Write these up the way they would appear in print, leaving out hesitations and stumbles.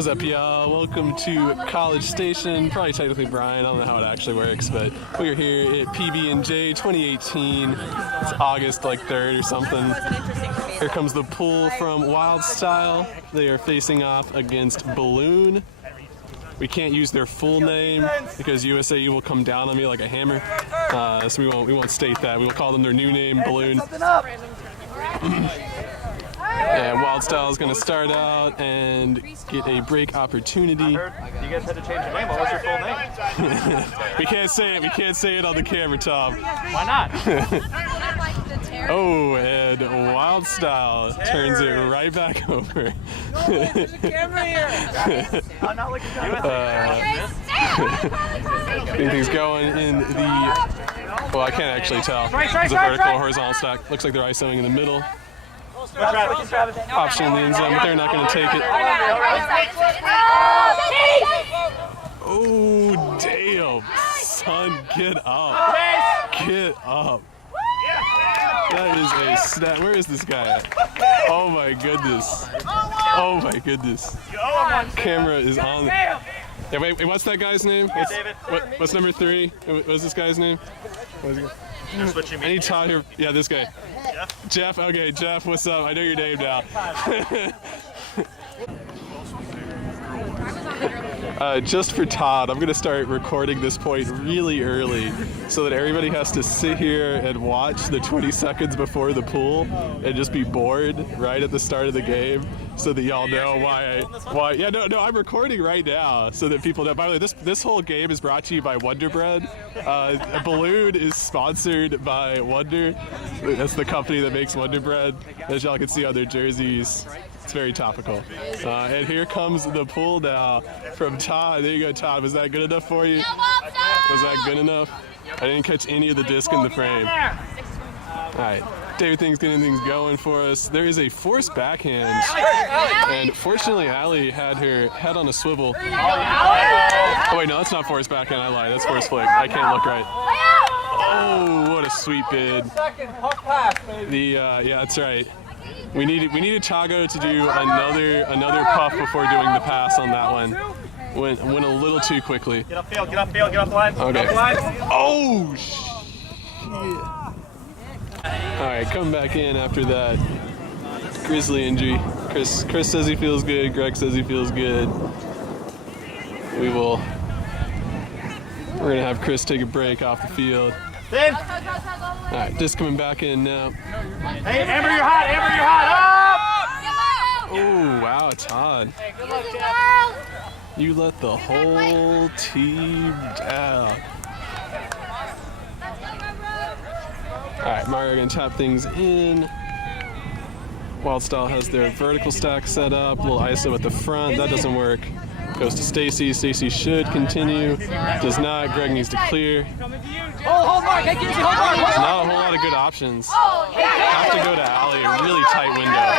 What's up, y'all? Welcome to College Station. Probably technically Brian. I don't know how it actually works, but we're here at PBJ 2018. It's August like 3rd or something. Here comes the pool from Wildstyle. They are facing off against Balloon. We can't use their full name because USAU will come down on me like a hammer. So we won't state that. We will call them their new name, Balloon. And Wildstyle is going to start out and get a break opportunity. You guys had to change your name. What was your full name? We can't say it. We can't say it on the camera, Tom. Why not? Oh, and Wildstyle turns it right back over. There's a camera here. I'm not looking Anything's going in the... Well, I can't actually tell. It's a vertical, horizontal stack. Looks like they're ISOing in the middle. Option in the end zone, but they're not going to take it. Oh, damn. Son, get up. Get up. That is a snap. Where is this guy at? Oh, my goodness. Oh, my goodness. Camera is on. Yeah, wait, what's that guy's name? What's number 3? What's this guy's name? I need Todd here. Yeah, this guy. Jeff? Okay, Jeff, what's up? I know your name now. Just for Todd, I'm going to start recording this point really early so that everybody has to sit here and watch the 20 seconds before the pool and just be bored right at the start of the game so that y'all know why. Yeah, no, I'm recording right now so that people know. By the way, this whole game is brought to you by Wonder Bread. A Balloon is sponsored by Wonder. That's the company that makes Wonder Bread. As y'all can see on their jerseys. It's very topical. And here comes the pull now from Todd. There you go, Todd. Was that good enough for you? Was that good enough? I didn't catch any of the disc in the frame. All right, everything's getting things going for us. There is a forced backhand, and fortunately, Allie had her head on a swivel. Oh wait, no, that's not forced backhand. I lied. That's forced flick. I can't look right. Oh, what a sweet bid. Yeah, that's right. We needed Chago to do another puff before doing the pass on that one. Went a little too quickly. Get upfield, get upfield, get up the line. Okay. Oh shit. All right, come back in after that Grizzly injury. Chris says he feels good. Greg says he feels good. We're gonna have Chris take a break off the field. Then. All right, just coming back in now. Hey, Amber, you're hot. Amber, you're hot. Up! Oh wow, Todd. Hey, good luck, Jeff. You let the whole team down. All right, Mario gonna tap things in. Wildstyle has their vertical stack set up. A little ISO at the front. That doesn't work. Goes to Stacy. Stacy should continue. Does not. Greg needs to clear. Hold Mark. There's not a whole lot of good options. Have to go to Allie. A really tight window.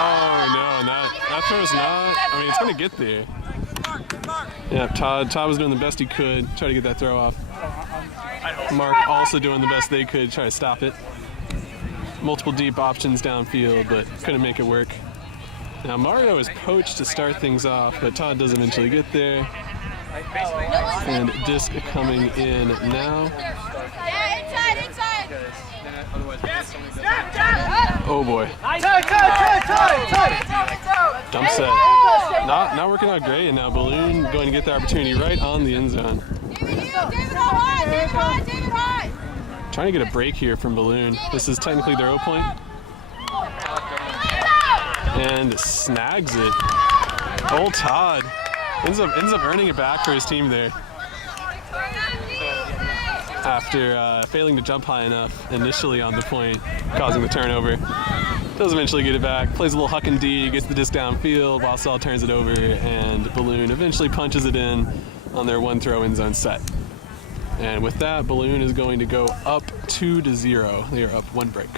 Oh no, that throw's not. I mean, it's gonna get there. Yeah, Todd was doing the best he could. Try to get that throw off. Mark also doing the best they could. Try to stop it. Multiple deep options downfield, but couldn't make it work. Now Mario is poached to start things off, but Todd does eventually get there. And disc coming in now. Inside. Oh boy. Dump set. Not working out great, and now Balloon going to get the opportunity right on the end zone. Trying to get a break here from Balloon. This is technically their O point. And snags it. Old Todd ends up earning it back for his team there. After failing to jump high enough initially on the point, causing the turnover. Does eventually get it back, plays a little huck and D, gets the disc downfield, Wildstyle turns it over, and Balloon eventually punches it in on their one throw end zone set. And with that, Balloon is going to go up 2-0. They are up one break.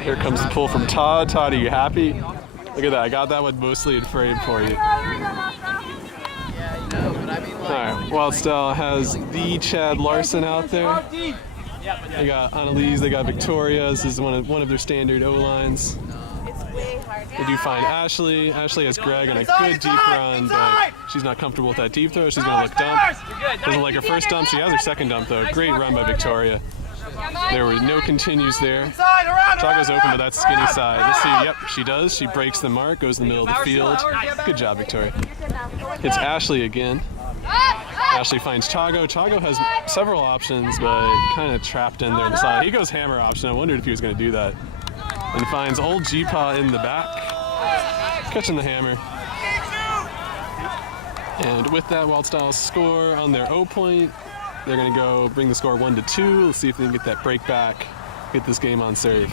Here comes the pull from Todd. Todd, are you happy? Look at that, I got that one mostly in frame for you. Alright, Wildstyle has the Chad Larson out there. They got Annalise, they got Victoria. This is one of their standard O-lines. They do find Ashley. Ashley has Greg on a good deep run, but she's not comfortable with that deep throw. She's going to look dump. Doesn't like her first dump. She has her second dump, though. Great run by Victoria. There were no continues there. Chago's open, but that's skinny side. Let's see. Yep, she does. She breaks the mark, goes in the middle of the field. Good job, Victoria. Hits Ashley again. Ashley finds Chago. Chago has several options, but kind of trapped in there on the side. He goes hammer option. I wondered if he was going to do that. And finds old G-Paw in the back, catching the hammer. And with that, Wildstyle score on their O point. They're going to go bring the score 1-2. Let's see if they can get that break back, get this game on serve.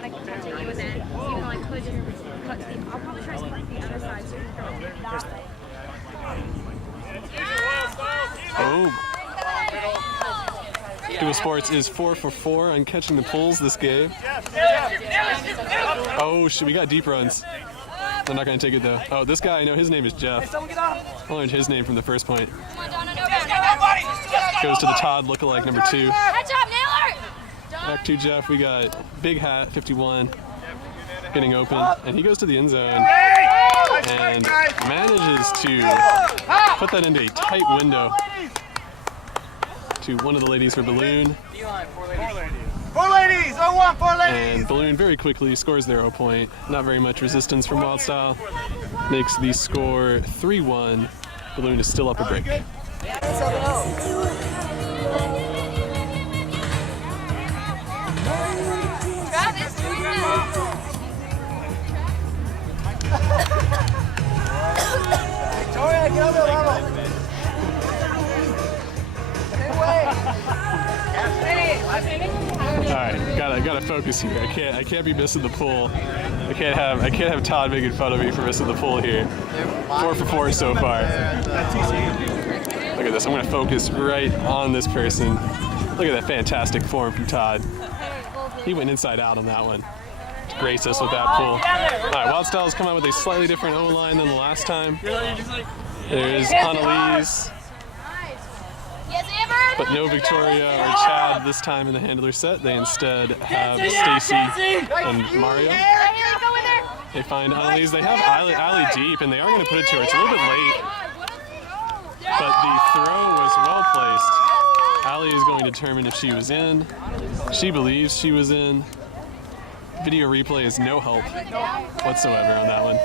I can continue with it, even though I could just cut to the, I'll probably try to cut to the other side so you can throw it that way. Oh. Dual Sports is 4 for 4 on catching the pulls this game. Oh, shit, we got deep runs. They're not going to take it, though. Oh, this guy, I know his name is Jeff. I learned his name from the first point. Goes to the Todd lookalike number 2. Good job, Naylor! Back to Jeff. We got Big Hat, 51, getting open. And he goes to the end zone and manages to put that into a tight window to one of the ladies for Balloon. Four ladies, 0-1, 4 ladies. And Balloon very quickly scores their O point. Not very much resistance from Wildstyle. Makes the score 3-1. Balloon is still up a break. Victoria, get over the level. All right, gotta focus here. I can't be missing the pull. I can't have Todd making fun of me for missing the pull here. 4 for 4 so far. Look at this. I'm gonna focus right on this person. Look at that fantastic form from Todd. He went inside out on that one. To grace us with that pull. All right, Wildstyle's come out with a slightly different O-line than the last time. There's Annalise. But no Victoria or Chad this time in the handler set. They instead have Stacy and Mario. They find Annalise. They have Ali deep, and they are going to put it to her. It's a little bit late, but the throw was well placed. Ali is going to determine if she was in. She believes she was in. Video replay is no help whatsoever on that one.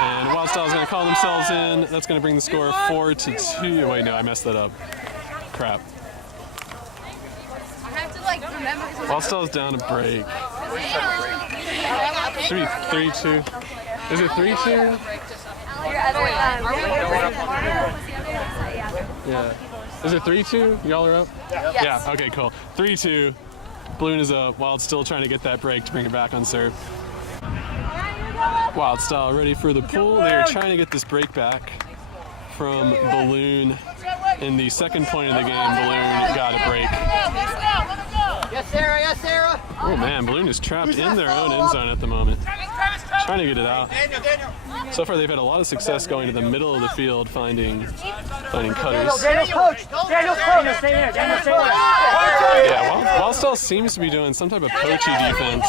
And Wildstyle is going to call themselves in. That's going to bring the score 4-2. Wait, no, I messed that up. Crap. Wildstyle's down a break. Should be 3-2. Is it 3-2? Yeah. Is it 3-2? Y'all are up? Yeah. Okay, cool. 3-2. Balloon is up. Wild still trying to get that break to bring it back on serve. Wildstyle ready for the pull. They're trying to get this break back from Balloon. In the second point of the game, Balloon got a break. Yes, Sarah. Yes, Sarah. Oh man, Balloon is trapped in their own end zone at the moment. Trying to get it out. So far, they've had a lot of success going to the middle of the field, finding cutters. Daniel's coach. Daniel's coach. Stay there. Daniel, stay there. Yeah, Wildstyle seems to be doing some type of poachy defense.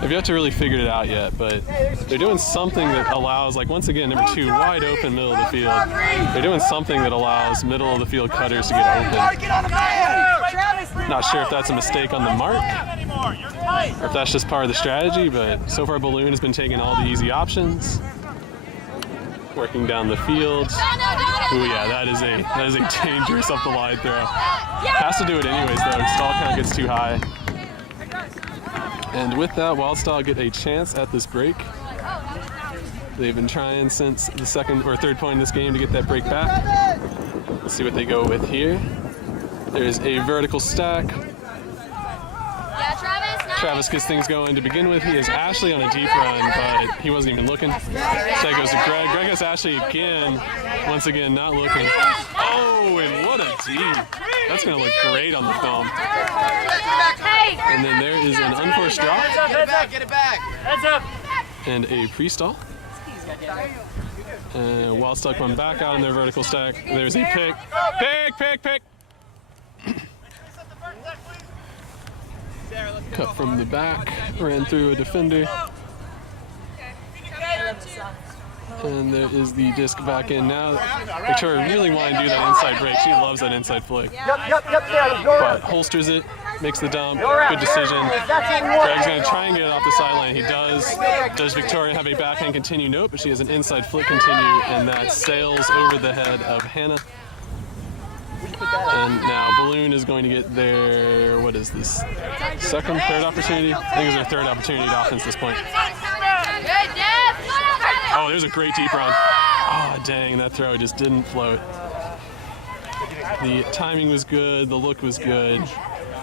They've yet to really figured it out yet, but they're doing something that allows, like once again, number 2, wide open middle of the field. They're doing something that allows middle of the field cutters to get open. Not sure if that's a mistake on the mark, or if that's just part of the strategy, but so far Balloon has been taking all the easy options. Working down the field. Ooh, yeah, that is a dangerous up the line throw. Has to do it anyways though, because stall count gets too high. And with that, Wildstyle get a chance at this break. They've been trying since the second or third point in this game to get that break back. Let's see what they go with here. There's a vertical stack. Travis gets things going to begin with. He has Ashley on a deep run, but he wasn't even looking. So that goes to Greg. Greg has Ashley again. Once again, not looking. Oh, and what a deep. That's going to look great on the film. And then there is an unforced drop. Get it back. Heads up. And a pre-stall. And Wildstyle come back out in their vertical stack. There's a pick. Pick. Cut from the back, ran through a defender. And there is the disc back in now. Victoria really wanting to do that inside break. She loves that inside flick. But holsters it, makes the dump, good decision. Greg's gonna try and get it off the sideline. He does. Does Victoria have a backhand continue? Nope, but she has an inside flick continue, and that sails over the head of Hannah. And now Balloon is going to get their, what is this, third opportunity? I think it's their third opportunity to offense this point. Oh, there's a great deep run. Oh, dang, that throw just didn't float. The timing was good, the look was good.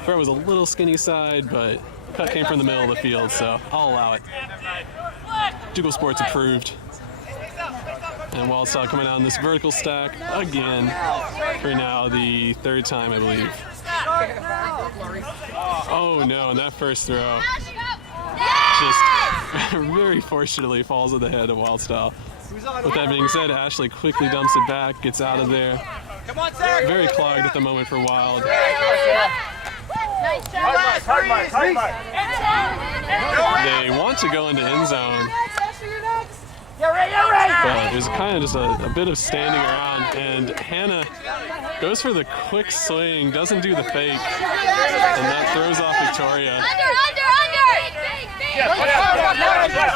Throw was a little skinny side, but cut came from the middle of the field, so I'll allow it. Dougal Sports approved. And Wildstyle coming down this vertical stack again for now the third time, I believe. Oh no, and that first throw just very fortunately falls on the head of Wildstyle. With that being said, Ashley quickly dumps it back, gets out of there. Very clogged at the moment for Wild. They want to go into end zone. But there's kind of just a bit of standing around, and Hannah goes for the quick swing, doesn't do the fake, and that throws off Victoria.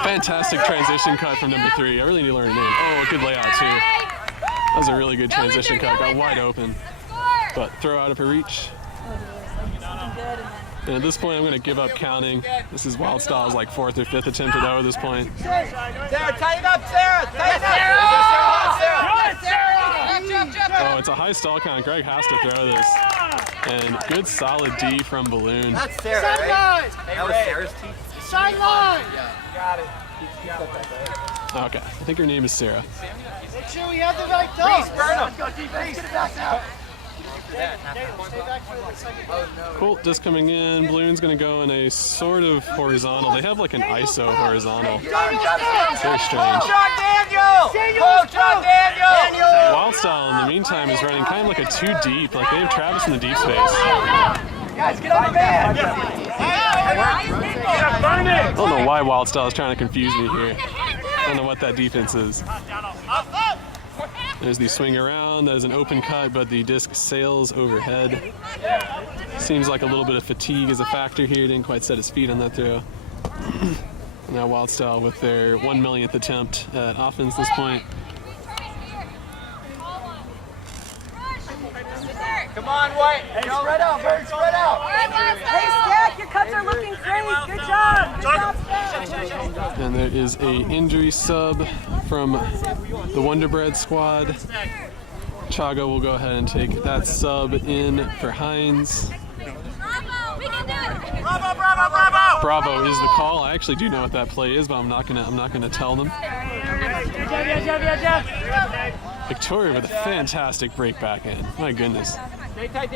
Fantastic transition cut from number 3. I really need to learn her name. Oh, good layout too. That was a really good transition cut, got wide open, but throw out of her reach. And at this point, I'm going to give up counting. This is Wildstyle's like 4th or 5th attempt at O at this point. Sarah, tighten up, Sarah! Tighten up! Oh, it's a high stall count. Greg has to throw this. And good solid D from Balloon. That's Sarah, right? That was Sarah's team. Sideline! Got it. Okay, I think her name is Sarah. Make sure we have the right dog. Let's go deep. Cool, just coming in. Balloon's gonna go in a sort of horizontal. They have like an ISO horizontal. Very strange. Wildstyle in the meantime is running kind of like a 2 deep. Like they have Travis in the deep space. Guys, get on the man. I don't know why Wildstyle is trying to confuse me here. I don't know what that defense is. There's the swing around. That is an open cut, but the disc sails overhead. Seems like a little bit of fatigue is a factor here. Didn't quite set his feet on that throw. Now Wildstyle with their 1 millionth attempt at offense this point. Come on, White. Hey, spread out, Bird, spread out. Hey, Stack, your cuts are looking great. Good job. Good job, Stack. And there is a injury sub from the Wonder Bread squad. Chago will go ahead and take that sub in for Hines. Bravo, bravo, bravo. Bravo is the call. I actually do know what that play is, but I'm not gonna tell them. Victoria with a fantastic break back end. My goodness.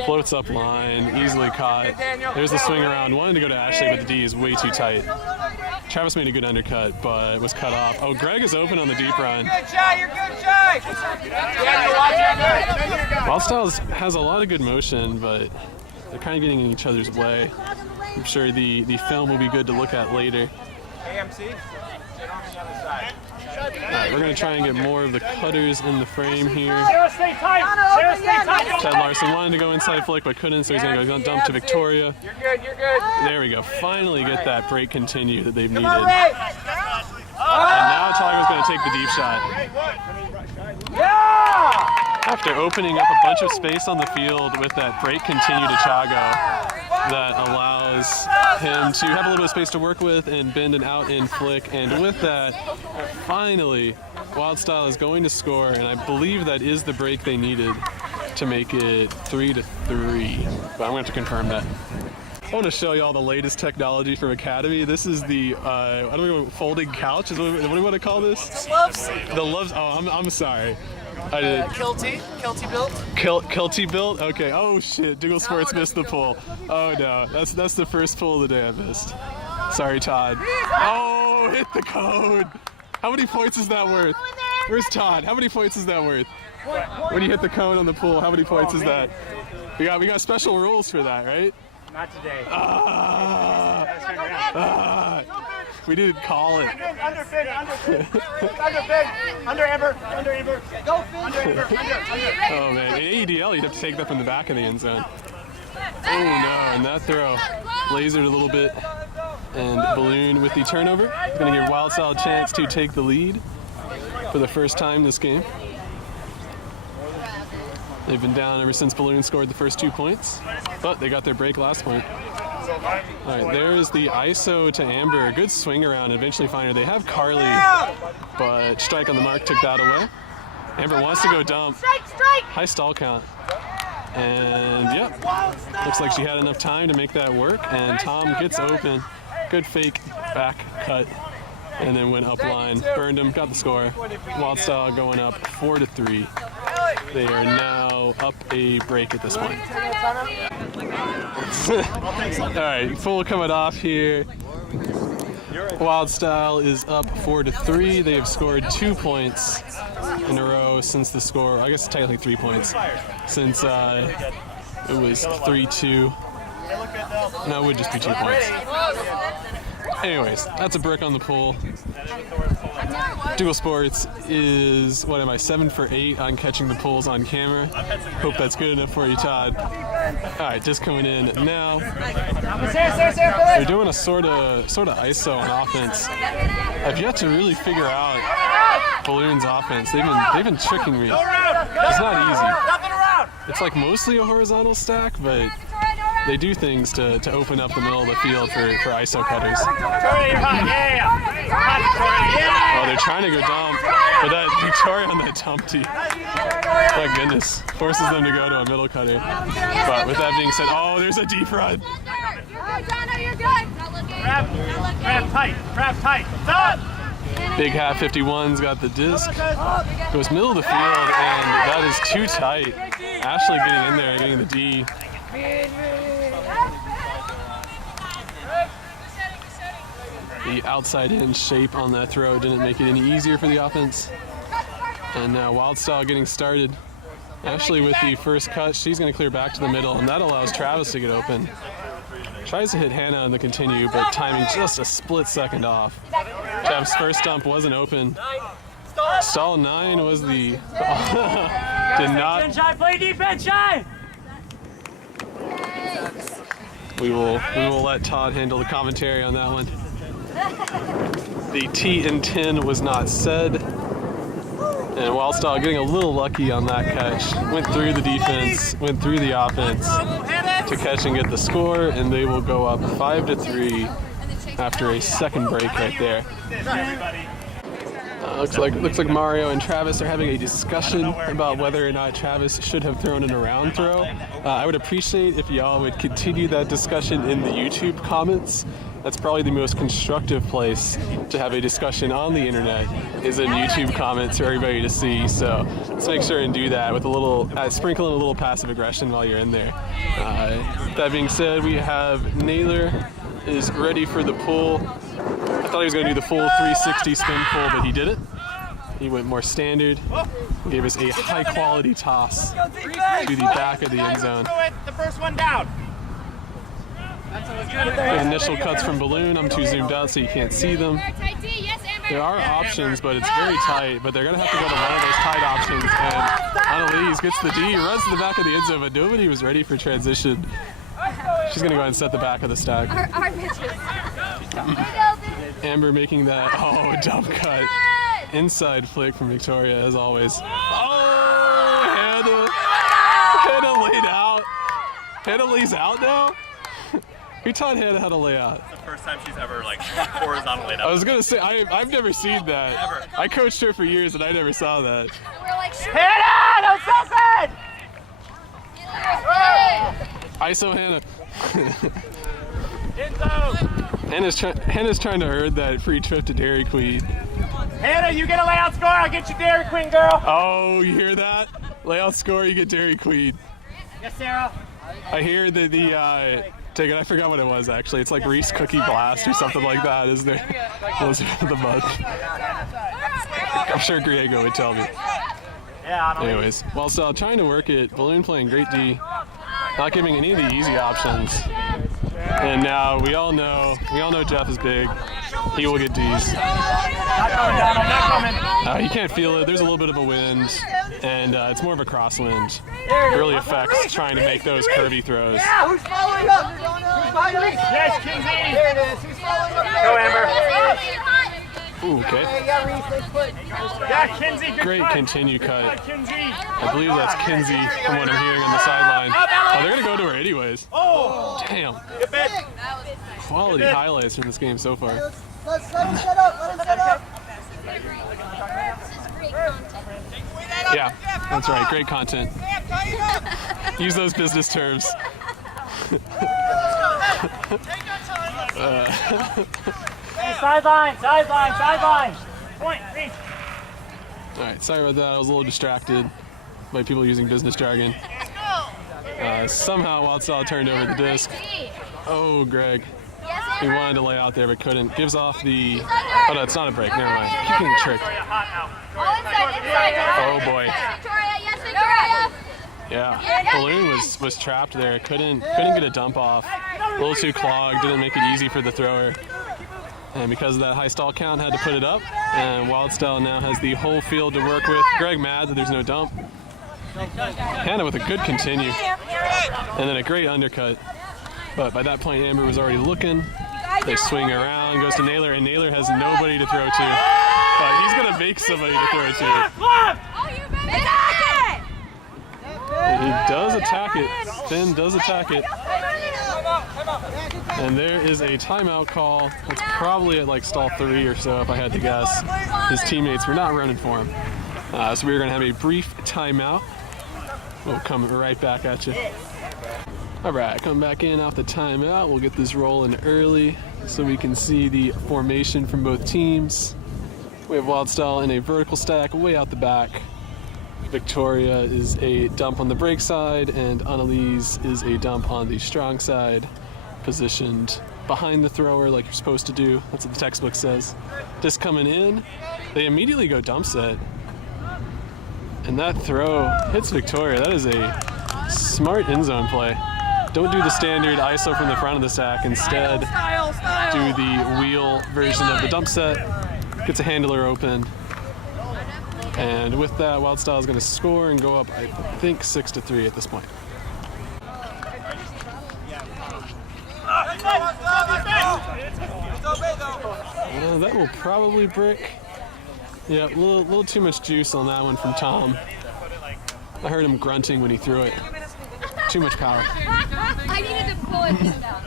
Floats up line, easily caught. There's the swing around. Wanted to go to Ashley, but the D is way too tight. Travis made a good undercut, but was cut off. Oh, Greg is open on the deep run. Good shot, you're good shot. Wildstyle has a lot of good motion, but they're kind of getting in each other's way. I'm sure the film will be good to look at later. AMC, get on the other side. Alright, we're going to try and get more of the cutters in the frame here. Sarah, stay tight. Sarah, stay tight. Ted Larson wanted to go inside flick, but couldn't, so he's going to go dump to Victoria. You're good, you're good. There we go. Finally get that break continue that they've needed. Come on, And Ray. now Chago's going to take the deep shot. Yeah! After opening up a bunch of space on the field with that break continue to Chago, that allows him to have a little bit of space to work with and bend and out in flick. And with that, finally, Wildstyle is going to score, and I believe that is the break they needed to make it 3-3. But I'm going to have to confirm that. I want to show you all the latest technology from Academy. This is the, I don't know, folding couch? Is what do you want to call this? Love seat. The love, oh, I'm sorry. I did. Kilty built. Kilty built? Okay. Oh shit, Dougal Sports missed the pull. Oh no, that's the first pull of the day I missed. Sorry, Todd. Oh, hit the code. How many points is that worth? Where's Todd? How many points is that worth? When you hit the cone on the pool, how many points is that? We got special rules for that, right? Not today. We didn't call it. Under Finn. Under Amber. Go Finn. Under. Oh man, in AEDL you'd have to take that from the back of the end zone. Oh no, and that throw lasered a little bit. And Balloon with the turnover. Going to give Wildstyle a chance to take the lead for the first time this game. They've been down ever since Balloon scored the first 2 points, but they got their break last point. All right, there's the ISO to Amber. Good swing around, eventually find her. They have Carly, but strike on the mark took that away. Amber wants to go dump. High stall count. And yep, looks like she had enough time to make that work, and Tom gets open. Good fake back cut, and then went up line. Burned him, got the score. Wildstyle going up 4-3. They are now up a break at this point. All right, full coming off here. Wildstyle is up 4-3. They have scored 2 points in a row since the score. I guess technically 3 points since it was 3-2. No, it would just be 2 points. Anyways, that's a brick on the pool. Dual Sports is, what am I, 7 for 8 on catching the pools on camera. Hope that's good enough for you, Todd. All right, just coming in now. They're doing a sort of ISO on offense. I've yet to really figure out Balloon's offense. They've been tricking me. It's not easy. It's like mostly a horizontal stack, but they do things to open up the middle of the field for ISO cutters. Oh, they're trying to go dump, but that Victoria on that dumpty, my goodness, forces them to go to a middle cutter. But with that being said, oh, there's a deep run. Grab tight. Stop! Big Hat 51's got the disc. Goes middle of the field, and that is too tight. Ashley getting in there, getting the D. The outside in shape on that throw didn't make it any easier for the offense. And now Wildstyle getting started. Ashley with the first cut, she's going to clear back to the middle, and that allows Travis to get open. Tries to hit Hannah on the continue, but timing just a split second off. Travis' first dump wasn't open. Stall 9 was the... did not... Play defense, Shy! We will let Todd handle the commentary on that one. The T in 10 was not said. And Wildstyle getting a little lucky on that catch. Went through the defense, went through the offense to catch and get the score, and they will go up 5-3 after a second break right there. Looks like Mario and Travis are having a discussion about whether or not Travis should have thrown an around throw. I would appreciate if y'all would continue that discussion in the YouTube comments. That's probably the most constructive place to have a discussion on the internet, is in YouTube comments for everybody to see. So let's make sure and do that with a little, sprinkle in a little passive aggression while you're in there. That being said, we have Naylor is ready for the pull. I thought he was going to do the full 360 spin pull, but he didn't. He went more standard, gave us a high quality toss to the back of the end zone. The first one down. The initial cuts from Balloon, I'm too zoomed out so you can't see them. There are options, but it's very tight, but they're going to have to go to one of those tight options. And Annalise gets the D, runs to the back of the end zone, but nobody was ready for transition. She's going to go ahead and set the back of the stack. Our bitches. Amber making that, dump cut. Inside flick from Victoria, as always. Oh, Hannah laid out. Hannah lays out now? Who taught Hannah how to lay out? It's the first time she's ever, horizontal laid out. I was going to say, I've never seen that. Ever. I coached her for years, and I never saw that. We're like, Hannah, don't stop it! ISO Hannah. End zone. Hannah's trying to earn that free trip to Dairy Queen. Hannah, you get a layout score, I'll get you Dairy Queen, girl. Oh, you hear that? Layout score, you get Dairy Queen. Yes, Sarah. I hear that take it, I forgot what it was actually. It's like Reese Cookie Blast or something like that, isn't there? Those are the mug. I'm sure Griego would tell me. Yeah, Anyways, Wildstyle trying to work it. Balloon playing great D. Not giving any of the easy options. And now we all know Jeff is big. He will get D's. You can't feel it. There's a little bit of a wind, and it's more of a crosswind. It really affects trying to make those curvy throws. Yeah, who's following up? Yes, Kinsey. There it is. Who's following up? Go, Amber. Ooh, okay. Yeah, Kinsey. Great continue cut. I believe that's Kinsey from what I'm hearing on the sideline. Oh, they're going to go to her anyways. Oh! Damn. Quality highlights from this game so far. Let him set up. Let him set up. Yeah, that's right. Great content. Use those business terms. Sideline. Point, reach. All right, sorry about that. I was a little distracted by people using business jargon. Somehow Wildstyle turned over the disc. Oh, Greg. He wanted to lay out there but couldn't. Gives off the... Oh, no, it's not a break. Never mind. Keep getting tricked. Oh, boy. Yeah, Balloon was trapped there. Couldn't get a dump off. A little too clogged. Didn't make it easy for the thrower. And because of that high stall count, had to put it up. And Wildstyle now has the whole field to work with. Greg mad that there's no dump. Hannah with a good continue. And then a great undercut. But by that point, Amber was already looking. They swing around, goes to Naylor, and Naylor has nobody to throw to. But he's going to make somebody to throw to. He does attack it. Finn does attack it. And there is a timeout call. It's probably at like stall 3 or so, if I had to guess. His teammates were not running for him. So we're going to have a brief timeout. We'll come right back at you. All right, come back in off the timeout. We'll get this rolling early so we can see the formation from both teams. We have Wildstyle in a vertical stack way out the back. Victoria is a dump on the break side, and Annalise is a dump on the strong side, positioned behind the thrower like you're supposed to do. That's what the textbook says. Just coming in, they immediately go dump set. And that throw hits Victoria. That is a smart end zone play. Don't do the standard ISO from the front of the sack. Instead, do the wheel version of the dump set. Gets a handler open. And with that, Wildstyle is going to score and go up, I think, 6-3 at this point. That will probably brick. Yeah, a little too much juice on that one from Tom. I heard him grunting when he threw it. Too much power. I needed to pull it down.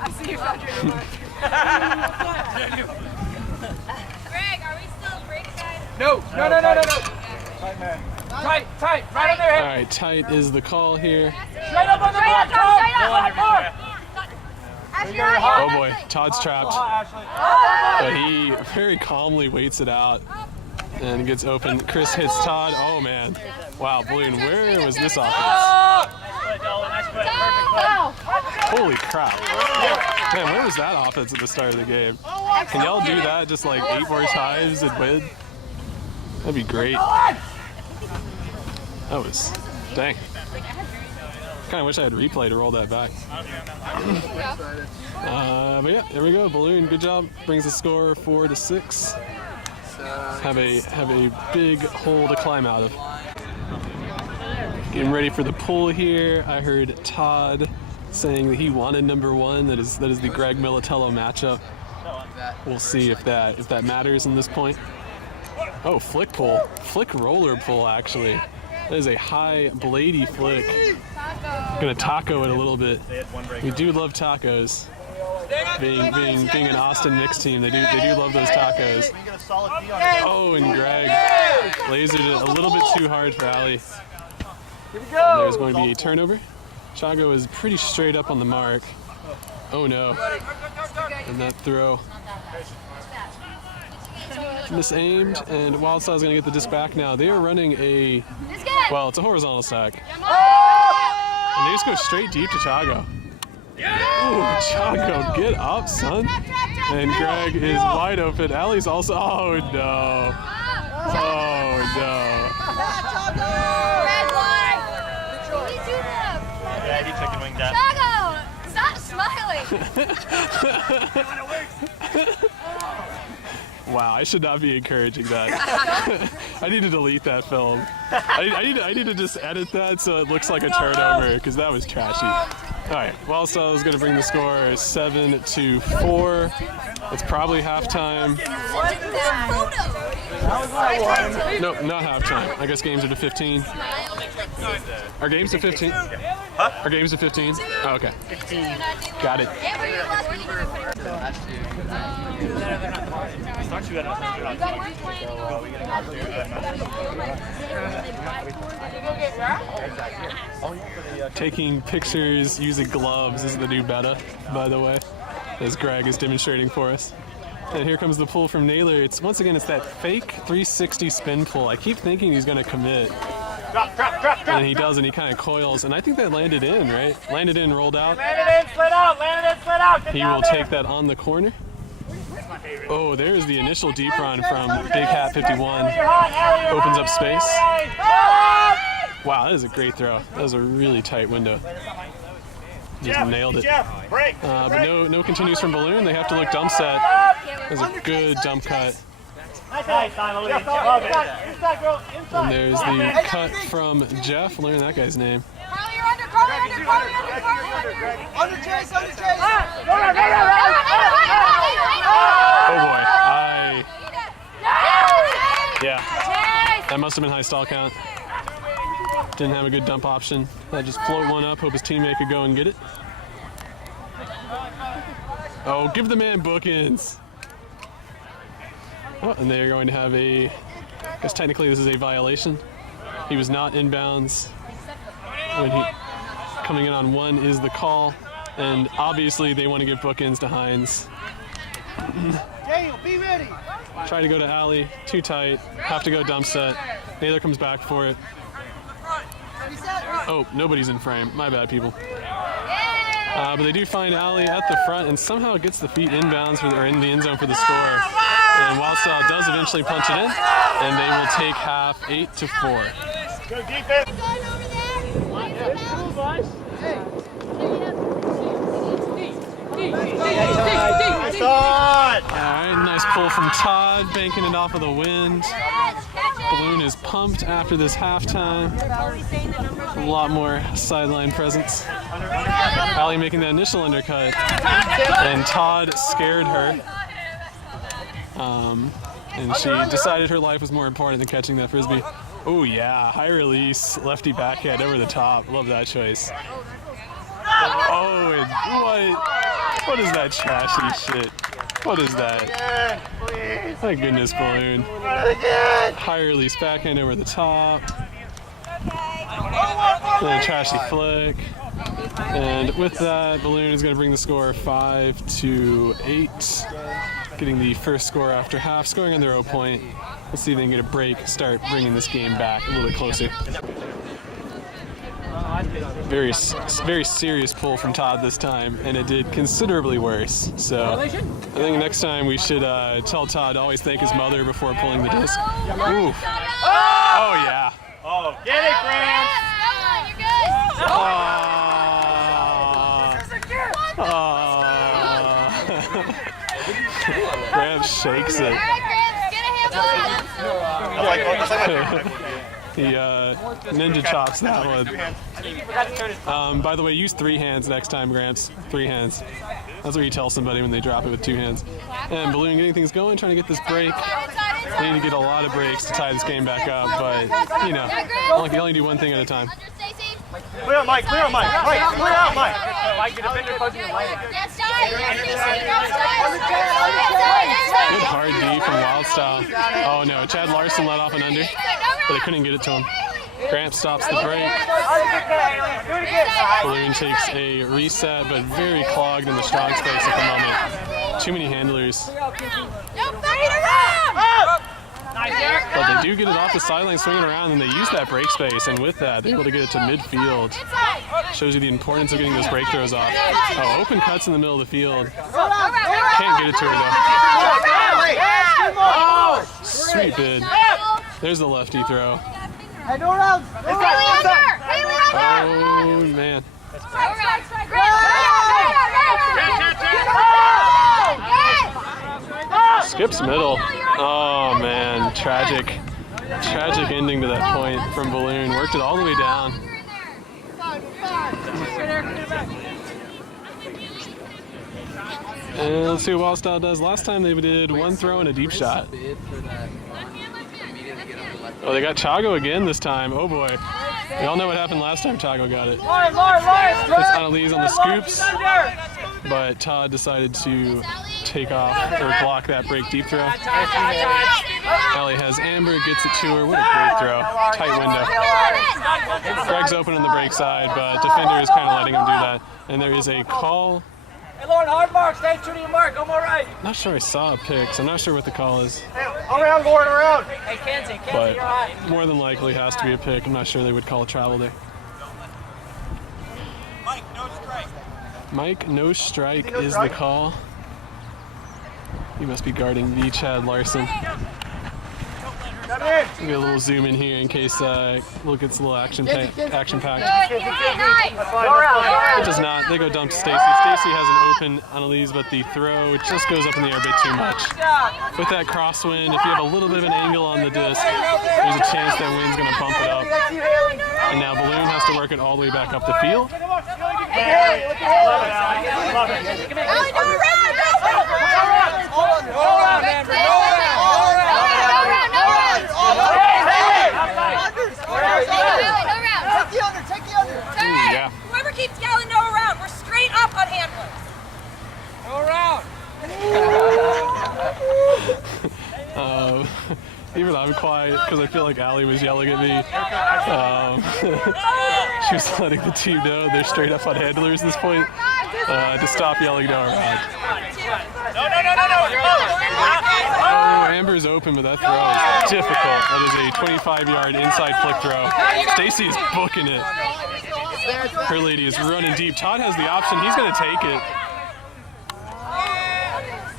I see you, Roger. Greg, are we still break side? No. Tight, man. Tight, right on their head. All right, tight is the call here. Straight up on the mark, Tom. Oh boy, Todd's trapped. But he very calmly waits it out and gets open. Chris hits Todd. Oh man. Wow, Balloon, where was this offense? Holy crap. Man, where was that offense at the start of the game? Can y'all do that just like 8 more times and win? That'd be great. That was, dang. Kind of wish I had replay to roll that back. But yeah, there we go. Balloon, good job. Brings the score 4-6. Have a big hole to climb out of. Getting ready for the pull here. I heard Todd saying that he wanted #1. That is the Greg Militello matchup. We'll see if that matters in this point. Oh, flick pull. Flick roller pull, actually. That is a high bladey flick. Gonna taco it a little bit. We do love tacos. Being an Austin mixed team, they do love those tacos. Oh, and Greg lasered it a little bit too hard for Ali. And there's going to be a turnover. Chago is pretty straight up on the mark. Oh no. And that throw misaimed, and Wildstyle is going to get the disc back now. They are running it's a horizontal stack. And they just go straight deep to Chago. Ooh, Chago, get up, son. And Greg is wide open. Allie's also, oh no. Oh no. chicken wing death. Chago, stop smiling. Wow, I should not be encouraging that. I need to delete that film. I need to just edit that so it looks like a turnover because that was trashy. All right, Wildstyle is going to bring the score 7-4. It's probably halftime. No, not halftime. I guess games are to 15. Are games to 15? Huh? Are games to 15? Oh, okay. Got it. Taking pictures using gloves is the new meta, by the way, as Greg is demonstrating for us. And here comes the pull from Naylor. It's once again, it's that fake 360 spin pull. I keep thinking he's going to commit. And he does, and he kind of coils. And I think that landed in, right? Landed in, rolled out. Landed in, slid out, landed in, slid out. He will take that on the corner. Oh, there's the initial deep run from Big Hat 51. Opens up space. Wow, that is a great throw. That was a really tight window. Just nailed it. But no continues from Balloon. They have to look dump set. That was a good dump cut. And there's the cut from Jeff. Learn that guy's name. Under Chase. Oh boy. Yeah. That must have been high stall count. Didn't have a good dump option. That just float one up, hope his teammate could go and get it. Oh, give the man bookends. Oh, and they're going to have I guess technically this is a violation. He was not inbounds. Coming in on one is the call. And obviously they want to give bookends to Hines. Daniel, be ready. Try to go to alley, too tight, have to go dump set. Naylor comes back for it. Oh, nobody's in frame. My bad, people. But they do find alley at the front and somehow gets the feet inbounds or in the end zone for the score. And Wildstyle does eventually punch it in, and they will take half 8-4. Go defense. All right, nice pull from Todd, banking it off of the wind. Balloon is pumped after this halftime. A lot more sideline presence. Allie making the initial undercut, and Todd scared her. And she decided her life was more important than catching that frisbee. Oh yeah, high release, lefty backhand over the top. Love that choice. Oh, and what is that trashy shit? What is that? My goodness, Balloon. High release backhand over the top. Then a trashy flick. And with that, Balloon is going to bring the score 5-8. Getting the first score after half, scoring on their 0 point. Let's see if they can get a break, start bringing this game back a little bit closer. Very serious pull from Todd this time, and it did considerably worse. So I think next time we should tell Todd to always thank his mother before pulling the disc. Ooh. Oh yeah. Oh, get it, Grant. Grant shakes it. He ninja chops that one. By the way, use 3 hands next time, Gramps. 3 hands. That's what you tell somebody when they drop it with 2 hands. And Balloon getting things going, trying to get this break. They need to get a lot of breaks to tie this game back up, but, you know, you only do one thing at a time. Clear out, Mike. Clear out, Mike. Right, clear out, Mike. Good hard D from Wildstyle. Oh no, Chad Larson let off an under, but they couldn't get it to him. Gramp stops the break. Balloon takes a reset, but very clogged in the strong space at the moment. Too many handlers. But they do get it off the sideline, swinging around, and they use that break space, and with that, they're able to get it to midfield. Shows you the importance of getting those break throws off. Oh, open cuts in the middle of the field. Can't get it to her, though. Sweet bid. There's the lefty throw. Haley under! Oh, man. Skips middle. Oh man, tragic ending to that point from Balloon. Worked it all the way down. And let's see what Wildstyle does. Last time they did one throw and a deep shot. Oh, they got Chago again this time. Oh boy. We all know what happened last time Chago got it. It's Annalise on the scoops, but Todd decided to take off or block that break deep throw. Allie has Amber, gets it to her. What a great throw. Tight window. Greg's open on the break side, but defender is kind of letting him do that. And there is a call. Hey, Lauren, hard mark. Stay true to your mark. Go more right. Not sure I saw a pick, so I'm not sure what the call is. Around, Lauren, around. Hey, Kenzie, But you're hot. more than likely has to be a pick. I'm not sure they would call a travel there. Mike, no strike is the call. He must be guarding the Chad Larson. Maybe a little zoom in here in case look, it's a little action packed. It does not. They go dump to Stacy. Stacy has an open Annalise, but the throw just goes up in the air a bit too much. With that crosswind, if you have a little bit of an angle on the disc, there's a chance that wind's going to bump it up. And now Balloon has to work it all the way back up the field. Yeah. Whoever keeps yelling no around, we're straight up on handlers. Go around. Even I'm quiet because I feel like Allie was yelling at me. She was letting the team know they're straight up on handlers at this point to stop yelling no around. No. Oh, Amber's open, but that throw is difficult. That is a 25-yard inside flick throw. Stacy is booking it. Her lady is running deep. Todd has the option. He's going to take it.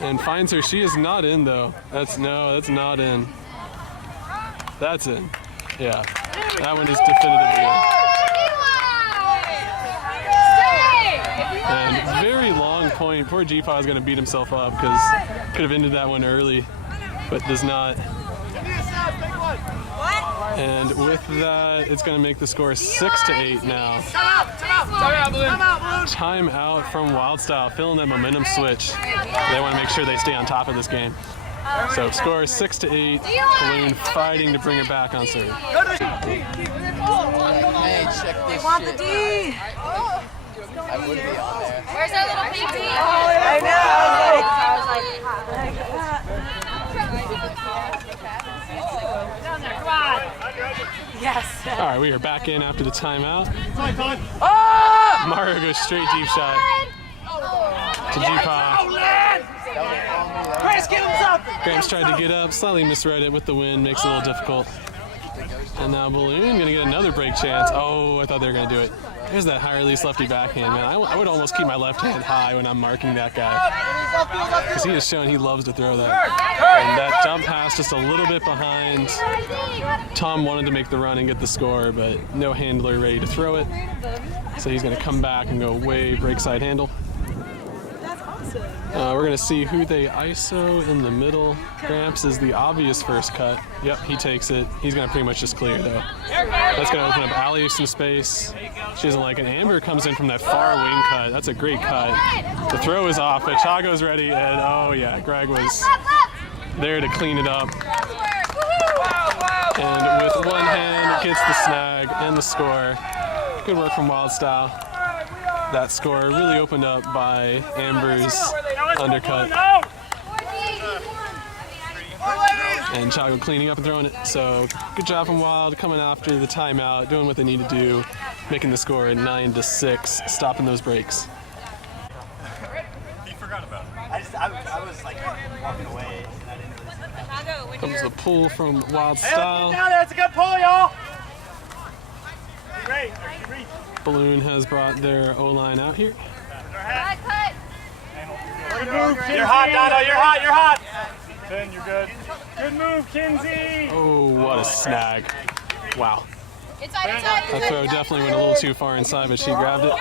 And finds her. She is not in, though. That's not in. That's in. Yeah. That one is definitively in. And very long point. Poor G-Paw is going to beat himself up because could have ended that one early, but does not. And with that, it's going to make the score 6-8 now. Timeout from Wildstyle, filling that momentum switch. They want to make sure they stay on top of this game. So score 6-8. Balloon fighting to bring it back on serve. Hey, check this Want the shit. D. I would be on there. Where's our little PBJ? I know. Yes. All right, we are back in after the timeout. Oh! Mario goes straight deep shot to G-Paw. Chris, give him something. Gramps tried to get up, slightly misread it with the wind, makes it a little difficult. And now Balloon gonna get another break chance. Oh, I thought they were gonna do it. There's that high release lefty backhand, man. I would almost keep my left hand high when I'm marking that guy. Because he has shown he loves to throw that. And that dump pass just a little bit behind. Tom wanted to make the run and get the score, but no handler ready to throw it. So he's gonna come back and go way break side handle. We're going to see who they ISO in the middle. Gramps is the obvious first cut. Yep, he takes it. He's going to pretty much just clear, though. That's going to open up Allie some space. She doesn't like it. Amber comes in from that far wing cut. That's a great cut. The throw is off, but Chago's ready, and oh yeah, Greg was there to clean it up. And with one hand, gets the snag and the score. Good work from Wildstyle. That score really opened up by Amber's undercut. And Chago cleaning up and throwing it. So good job from Wild coming after the timeout, doing what they need to do, making the score 9-6, stopping those breaks. He forgot about it. I was like walking away and I didn't really. Comes the pull from Wildstyle. Get down there. That's a good pull, y'all. Great. Balloon has brought their O-line out here. Good move, Kinsey. You're hot, Dono. You're hot. You're hot. Ben, you're good. Good move, Kinsey. Oh, what a snag. Wow. That throw definitely went a little too far inside, but she grabbed it.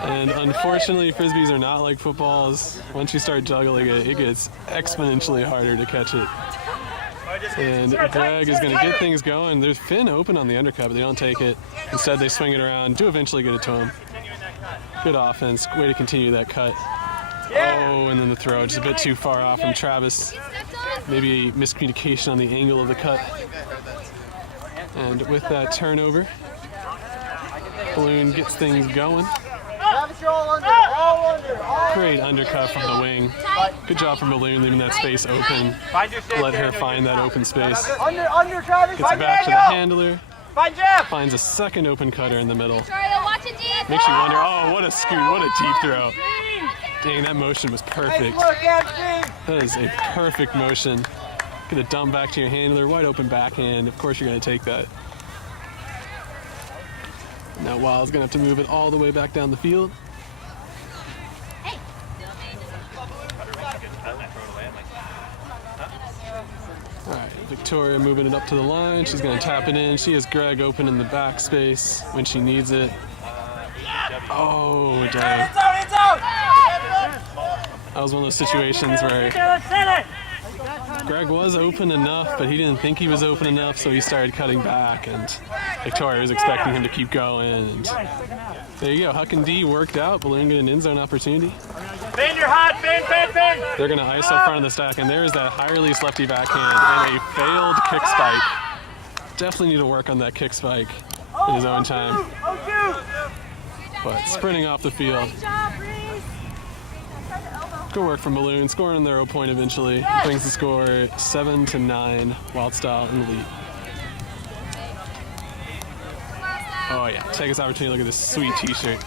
And unfortunately, frisbees are not like footballs. Once you start juggling it, it gets exponentially harder to catch it. And Greg is going to get things going. There's Finn open on the undercut, but they don't take it. Instead, they swing it around, do eventually get it to him. Good offense. Way to continue that cut. Oh, and then the throw just a bit too far off from Travis. Maybe a miscommunication on the angle of the cut. And with that turnover, Balloon gets things going. Great undercut from the wing. Good job from Balloon leaving that space open. Let her find that open space. Gets it back to the handler. Finds a second open cutter in the middle. Makes you wonder, oh, what a scoot, what a deep throw. Dang, that motion was perfect. That is a perfect motion. Get a dump back to your handler, wide open backhand. Of course you're going to take that. Now Wild's going to have to move it all the way back down the field. All right, Victoria moving it up to the line. She's going to tap it in. She has Greg open in the back space when she needs it. Oh, dang. That was one of those situations where Greg was open enough, but he didn't think he was open enough, so he started cutting back, and Victoria was expecting him to keep going. And there you go. Huck and D worked out. Balloon get an end zone opportunity. Finn, you're hot. Finn. They're going to ice up front of the stack, and there's that high release lefty backhand and a failed kick spike. Definitely need to work on that kick spike in his own time. But sprinting off the field. Good work from Balloon, scoring on their own point eventually. Brings the score 7-9, Wildstyle in the lead. Oh yeah, take this opportunity to look at this sweet t-shirt.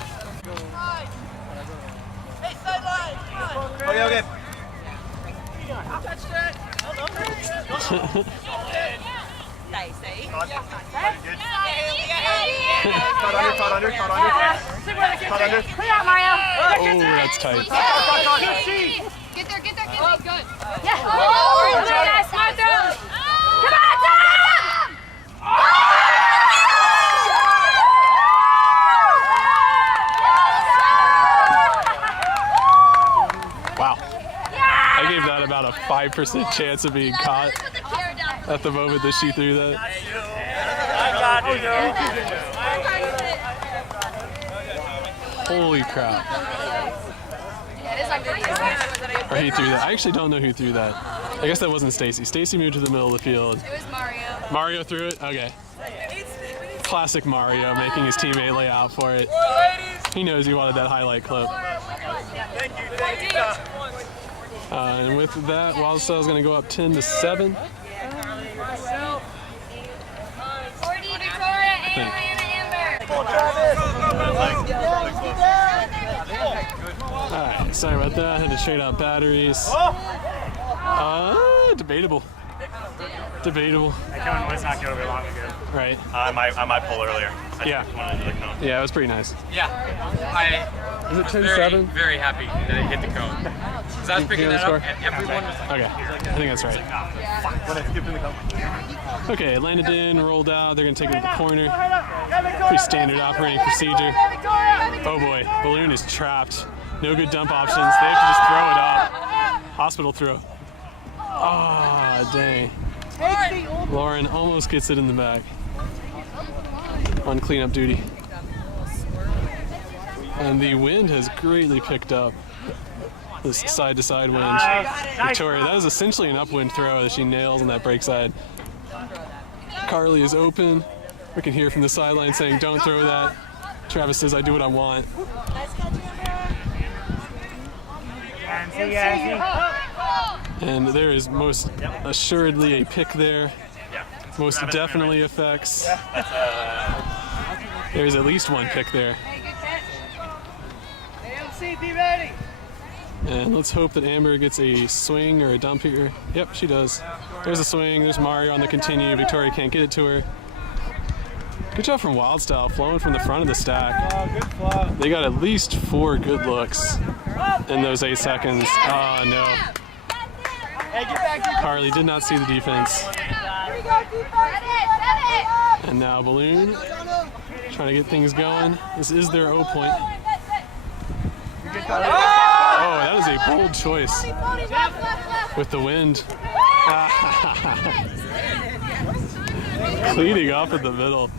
Okay. Caught under. Oh, that's tight. Get there, good. Yeah. Smart throw. Come on, Tom! Wow. I gave that about a 5% chance of being caught at the moment that she threw that. Holy crap. Or he threw that. I actually don't know who threw that. I guess that wasn't Stacy. Stacy moved to the middle of the field. It was Mario. Mario threw it? Okay. Classic Mario making his teammate lay out for it. He knows he wanted that highlight clip. And with that, Wildstyle is going to go up 10-7. Alright, sorry about that. Had to trade out batteries. Debatable. That cone was not good over long ago. Right. On my pull earlier. Yeah. Yeah, it was pretty nice. Yeah, I Is it was 10-7? very happy that it hit the cone. Because I was picking that up and everyone was like, Okay, I think that's right. Okay, it landed in, rolled out. They're going to take it to the corner. Pretty standard operating procedure. Oh boy, Balloon is trapped. No good dump options. They have to just throw it up. Hospital throw. Ah, dang. Lauren almost gets it in the back on cleanup duty. And the wind has greatly picked up. This side-to-side wind. Victoria, that is essentially an upwind throw that she nails on that break side. Carly is open. We can hear from the sideline saying, don't throw that. Travis says, I do what I want. And there is most assuredly a pick there. Most definitely affects. There's at least one pick there. And let's hope that Amber gets a swing or a dump here. Yep, she does. There's a swing. There's Mario on the continue. Victoria can't get it to her. Good job from Wildstyle, flowing from the front of the stack. They got at least 4 good looks in those 8 seconds. Oh, no. Carly did not see the defense. And now Balloon trying to get things going. This is their O point. Oh, that is a bold choice with the wind. Cleaning up in the middle.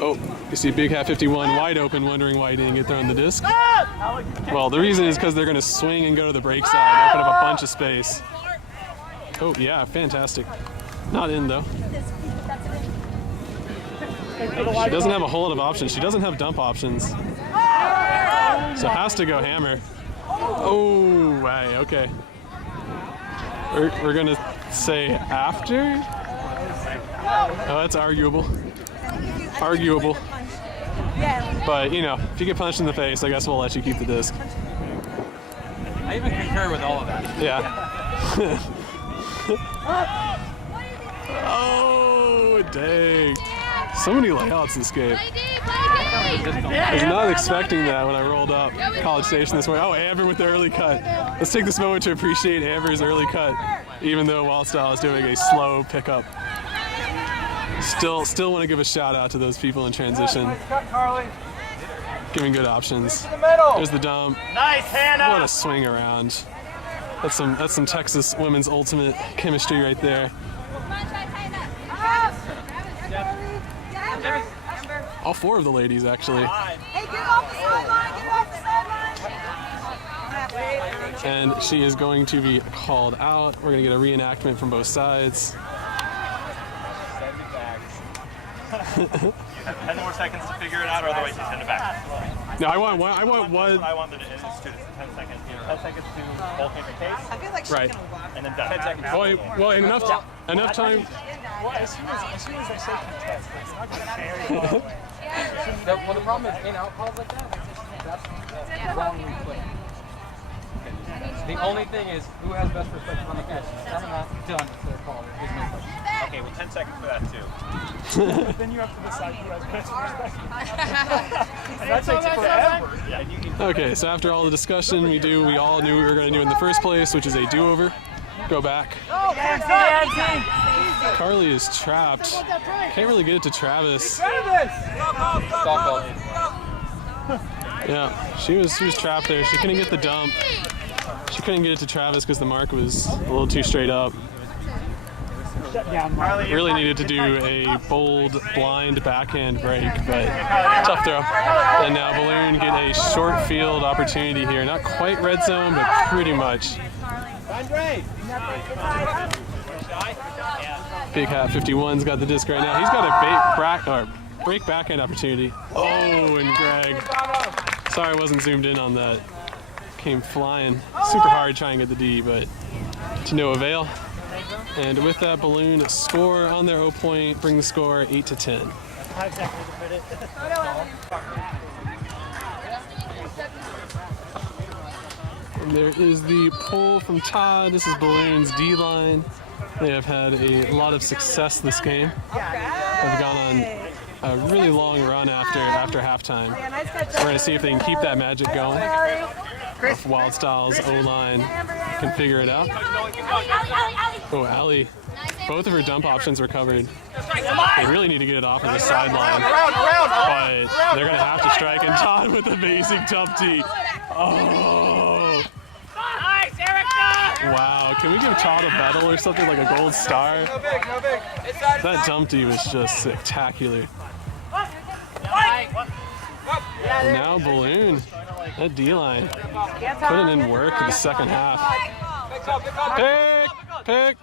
Oh, you see Big Hat 51 wide open, wondering why he didn't get thrown the disc. Well, the reason is because they're going to swing and go to the break side, open up a bunch of space. Oh, yeah, fantastic. Not in, though. She doesn't have a whole lot of options. She doesn't have dump options. So has to go hammer. Oh, right, okay. We're going to say after? Oh, that's arguable. Arguable. But, you know, if you get punched in the face, I guess we'll let you keep the disc. I even concur with all of that. Yeah. Oh, dang. So many layouts this game. I was not expecting that when I rolled up College Station this morning. Oh, Amber with the early cut. Let's take this moment to appreciate Amber's early cut, even though Wildstyle is doing a slow pickup. Still want to give a shout out to those people in transition. Giving good options. There's the dump. Nice, Hannah. What a swing around. That's some Texas women's ultimate chemistry right there. All four of the ladies, actually. Hey, get off the sideline, get off the sideline. And she is going to be called out. We're going to get a reenactment from both sides. 10 more seconds to figure it out, or otherwise you send it back. No, I want one. I want the institute 10 seconds. 10 seconds to bulk in the case. I feel like she's Right. gonna walk. And then done. 10 seconds. Well, enough time. Well, as soon as they say contest, it's not going to carry Well, the problem is in out calls like that, that's wrongly played. The only thing is who has best perspective on the catch. Tell them that, done, it's their call. There's no question. Okay, well 10 seconds for that too. Then you have to decide who has best perspective. That takes forever. Yeah, you can. Okay, so after all the discussion we all knew we were going to do in the first place, which is a do-over. Go back. Carly is trapped. Can't really get it to Travis. Yeah, she was trapped there. She couldn't get the dump. She couldn't get it to Travis because the mark was a little too straight up. Really needed to do a bold blind backhand break, but tough throw. And now Balloon get a short field opportunity here. Not quite red zone, but pretty much. Big Hat 51's got the disc right now. He's got a break backhand opportunity. Oh, and Greg. Sorry I wasn't zoomed in on that. Came flying. Super hard trying to get the D, but to no avail. And with that, Balloon score on their O point, bring the score 8-10. And there is the pull from Todd. This is Balloon's D line. They have had a lot of success this game. They've gone on a really long run after halftime. We're going to see if they can keep that magic going. If Wildstyle's O-line can figure it out. Oh, Allie. Both of her dump options were covered. They really need to get it off of the sideline. But they're going to have to strike. And Todd with a basic dump tee. Oh. Wow, can we give Todd a medal or something, like a gold star? That dump tee was just spectacular. And now Balloon, that D-line, putting in work in the second half. Pick!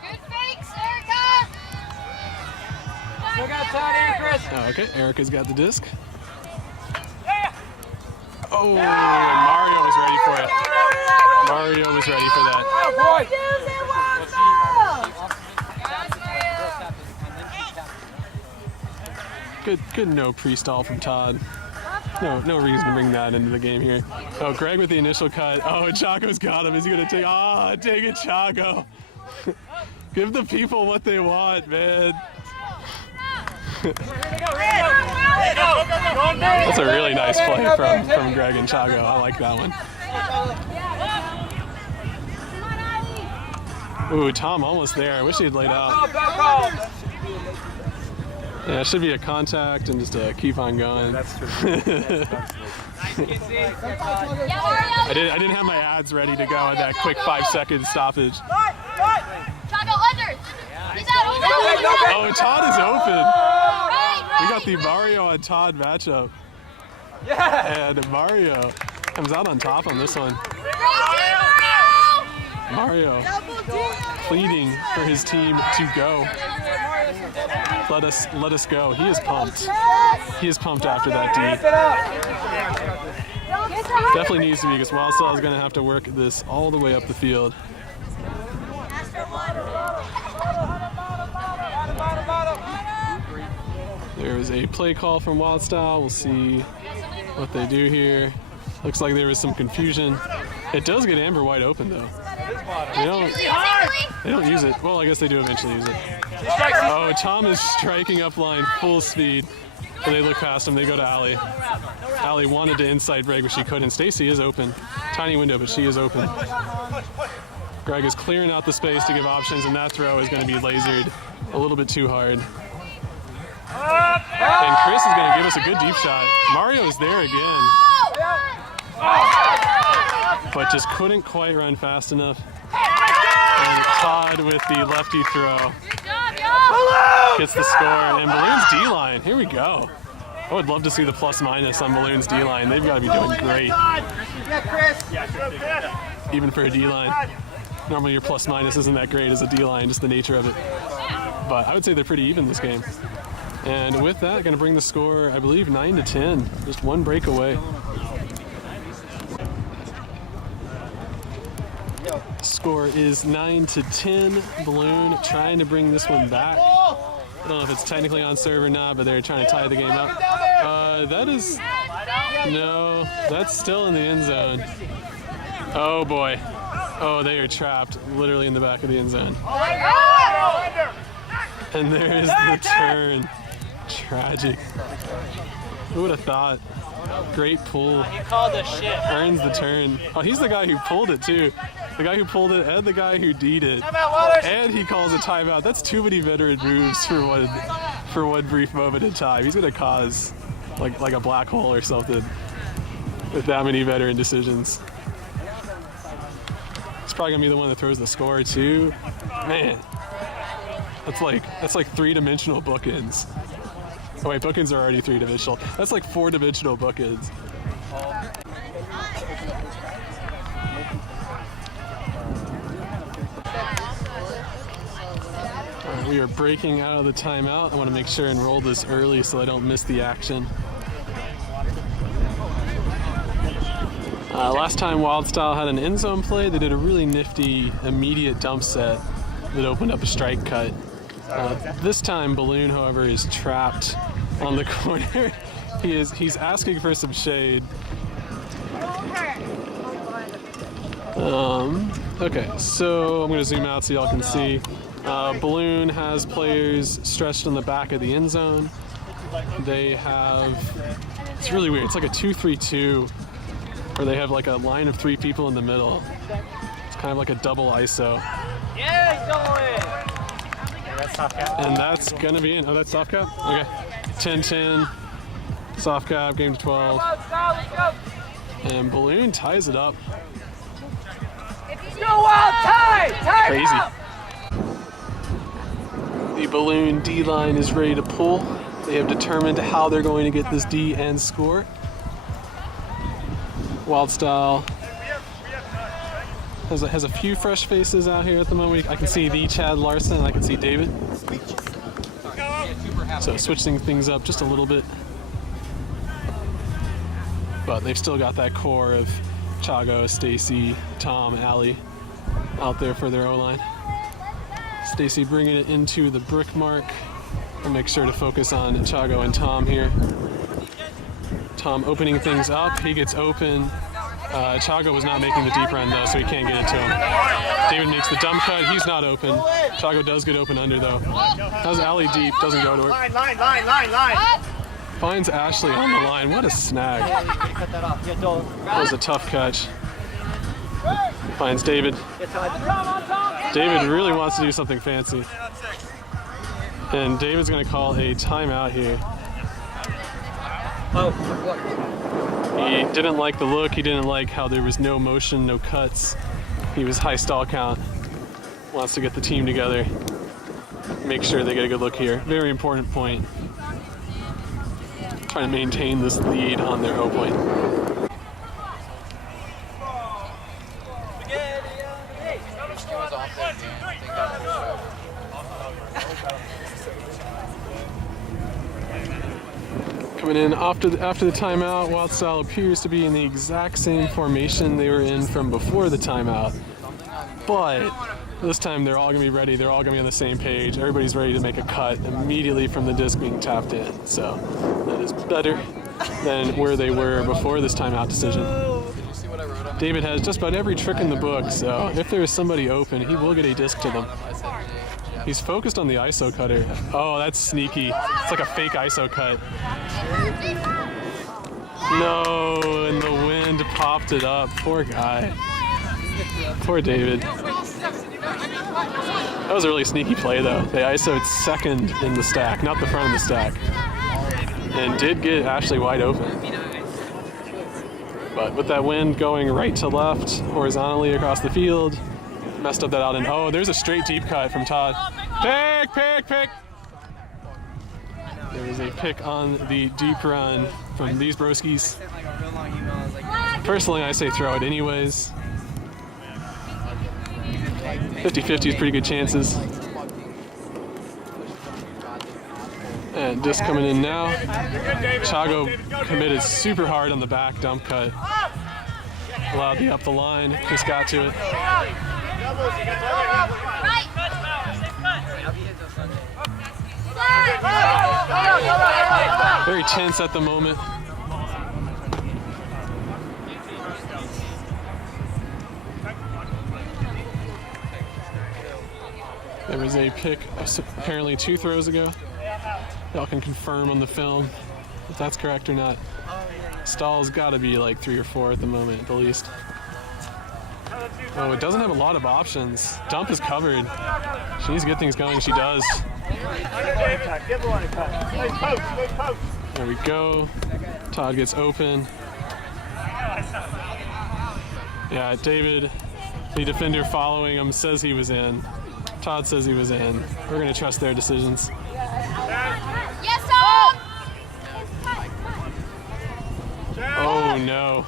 Good fakes, Erica! Still got Todd and Chris. Oh, okay, Erica's got the disc. Oh, and Mario was ready for it. Mario was ready for that. Good no pre-stall from Todd. No reason to bring that into the game here. Oh, Greg with the initial cut. Oh, and Chaco's got him. Is he gonna take? Ah, take it, Chaco. Give the people what they want, man. That's a really nice play from Greg and Chaco. I like that one. Ooh, Tom almost there. I wish he'd laid out. Yeah, it should be a contact and just keep on going. That's true. I didn't have my ads ready to go on that quick 5-second stoppage. Oh, Todd is open. We got the Mario on Todd matchup. And Mario comes out on top on this one. Mario pleading for his team to go. Let us go. He is pumped. He is pumped after that D. Definitely needs to be, because Wildstyle is going to have to work this all the way up the field. There is a play call from Wildstyle. We'll see what they do here. Looks like there was some confusion. It does get Amber wide open though. They don't use it. Well, I guess they do eventually use it. Oh, Tom is striking up line full speed. So they look past him. They go to Allie. Allie wanted to inside break, but she couldn't. Stacy is open. Tiny window, but she is open. Greg is clearing out the space to give options, and that throw is going to be lasered a little bit too hard. And Chris is going to give us a good deep shot. Mario is there again. But just couldn't quite run fast enough. And Todd with the lefty throw gets the score. And Balloon's D-line, here we go. I would love to see the plus minus on Balloon's D-line. They've got to be doing great. Even for a D-line. Normally your plus minus isn't that great as a D-line, just the nature of it. But I would say they're pretty even this game. And with that, going to bring the score, I believe, 9-10. Just one break away. Score is 9-10. Balloon trying to bring this one back. I don't know if it's technically on serve or not, but they're trying to tie the game up. That is... No, that's still in the end zone. Oh boy. Oh, they are trapped literally in the back of the end zone. And there is the turn. Tragic. Who would have thought? Great pull. He called the shit. Earns the turn. Oh, he's the guy who pulled it too. The guy who pulled it and the guy who D'd it. And he calls a timeout. That's too many veteran moves for one brief moment in time. He's gonna cause like a black hole or something with that many veteran decisions. It's probably gonna be the one that throws the score too. Man, that's like three-dimensional bookends. Oh wait, bookends are already three-dimensional. That's like four-dimensional bookends. All right, we are breaking out of the timeout. I want to make sure and roll this early so I don't miss the action. Last time Wildstyle had an end zone play, they did a really nifty immediate dump set that opened up a strike cut. This time Balloon, however, is trapped on the corner. He's asking for some shade. Okay, so I'm going to zoom out so y'all can see. Balloon has players stretched on the back of the end zone. They have, it's really weird, it's like a 2-3-2 where they have like a line of 3 people in the middle. It's kind of like a double ISO. Yeah, he's going! That's soft cap. And that's going to be in. Oh, that's soft cap? Okay. 10-10, soft cap, game to 12. And Balloon ties it up. Go Wild, tie! Crazy. The Balloon D-line is ready to pull. They have determined how they're going to get this D and score. Wildstyle has a few fresh faces out here at the moment. I can see the Chad Larson and I can see David. So switching things up just a little bit. But they've still got that core of Chago, Stacy, Tom, Allie out there for their O-line. Stacy bringing it into the brick mark. I'll make sure to focus on Chago and Tom here. Tom opening things up. He gets open. Chago was not making the deep run though, so he can't get it to him. David makes the dump cut. He's not open. Chago does get open under though. How's Allie deep? Doesn't go to her. Line. Finds Ashley on the line. What a snag. That was a tough catch. Finds David. David really wants to do something fancy. And David's going to call a timeout here. He didn't like the look. He didn't like how there was no motion, no cuts. He was high stall count. Wants to get the team together. Make sure they get a good look here. Very important point. Trying to maintain this lead on their O point. Coming in after the timeout, Wildstyle appears to be in the exact same formation they were in from before the timeout. But this time they're all going to be ready. They're all going to be on the same page. Everybody's ready to make a cut immediately from the disc being tapped in. So that is better than where they were before this timeout decision. David has just about every trick in the book, so if there is somebody open, he will get a disc to them. He's focused on the ISO cutter. Oh, that's sneaky. It's like a fake ISO cut. No, and the wind popped it up. Poor guy. Poor David. That was a really sneaky play though. They ISO'd second in the stack, not the front of the stack. And did get Ashley wide open. But with that wind going right to left, horizontally across the field, messed up that out. And oh, there's a straight deep cut from Todd. Pick, pick, pick! There was a pick on the deep run from these broskies. Personally, I say throw it anyways. 50-50 is pretty good chances. And just coming in now, Chago committed super hard on the back dump cut. Allowed the up the line, just got to it. Very tense at the moment. There was a pick apparently 2 throws ago. Y'all can confirm on the film if that's correct or not. Stall's got to be like 3 or 4 at the moment at the least. Oh, it doesn't have a lot of options. Dump is covered. She needs to get things going. She does. There we go. Todd gets open. Yeah, David, the defender following him, says he was in. Todd says he was in. We're going to trust their decisions. Yes, Tom! Oh no.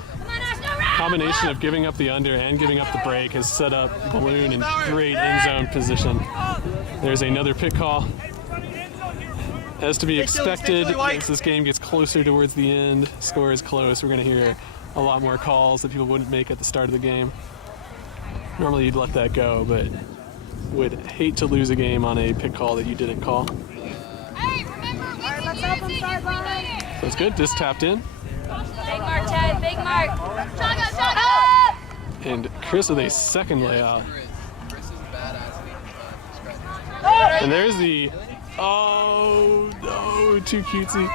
Combination of giving up the under and giving up the break has set up Balloon in great end zone position. There's another pick call. As to be expected, as this game gets closer towards the end, score is close, we're going to hear a lot more calls that people wouldn't make at the start of the game. Normally you'd let that go, but would hate to lose a game on a pick call that you didn't call. Hey, remember, let's help him sideline. So it's good, just tapped in. Big mark, Ted, big mark. Chago! And Chris with a second layout. And there's the, oh no, too cutesy.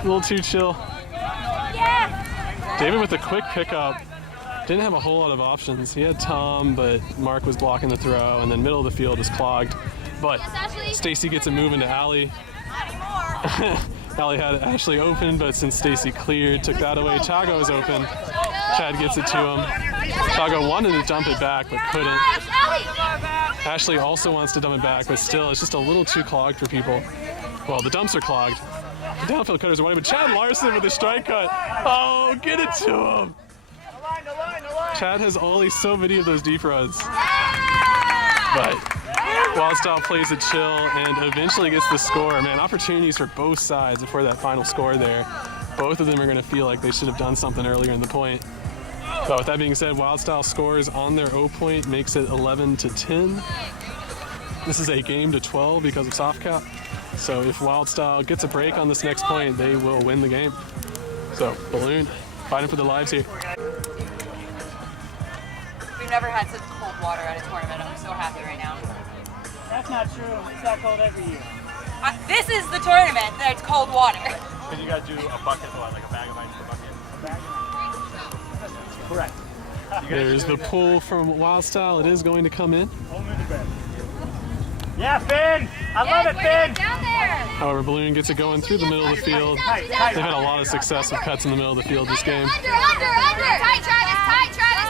A little too chill. Yeah! David with a quick pickup. Didn't have a whole lot of options. He had Tom, but Mark was blocking the throw, and then middle of the field was clogged. But Stacy gets it moving to Allie. Allie had Ashley open, but since Stacy cleared, took that away. Chago is open. Chad gets it to him. Chago wanted to dump it back, but couldn't. Ashley also wants to dump it back, but still, it's just a little too clogged for people. Well, the dumps are clogged. The downfield cutters are wide, but Chad Larson with a strike cut. Oh, get it to him. Chad has only so many of those deep runs. But Wildstyle plays it chill and eventually gets the score. Man, opportunities for both sides before that final score there. Both of them are going to feel like they should have done something earlier in the point. But with that being said, Wildstyle scores on their O point, makes it 11-10. This is a game to 12 because of soft cap. So if Wildstyle gets a break on this next point, they will win the game. So Balloon fighting for their lives here. We've never had such cold water at a tournament. I'm so happy right now. That's not true. It's that cold every year. This is the tournament that it's cold water. Can you guys do a bucket, like a bag of ice per bucket? Correct. There's the pull from Wildstyle. It is going to come in. Yeah, Finn! I love it, Finn! Down there. However, Balloon gets it going through the middle of the field. They've had a lot of success with cuts in the middle of the field this game. Under. Tight, Travis, tight, Travis.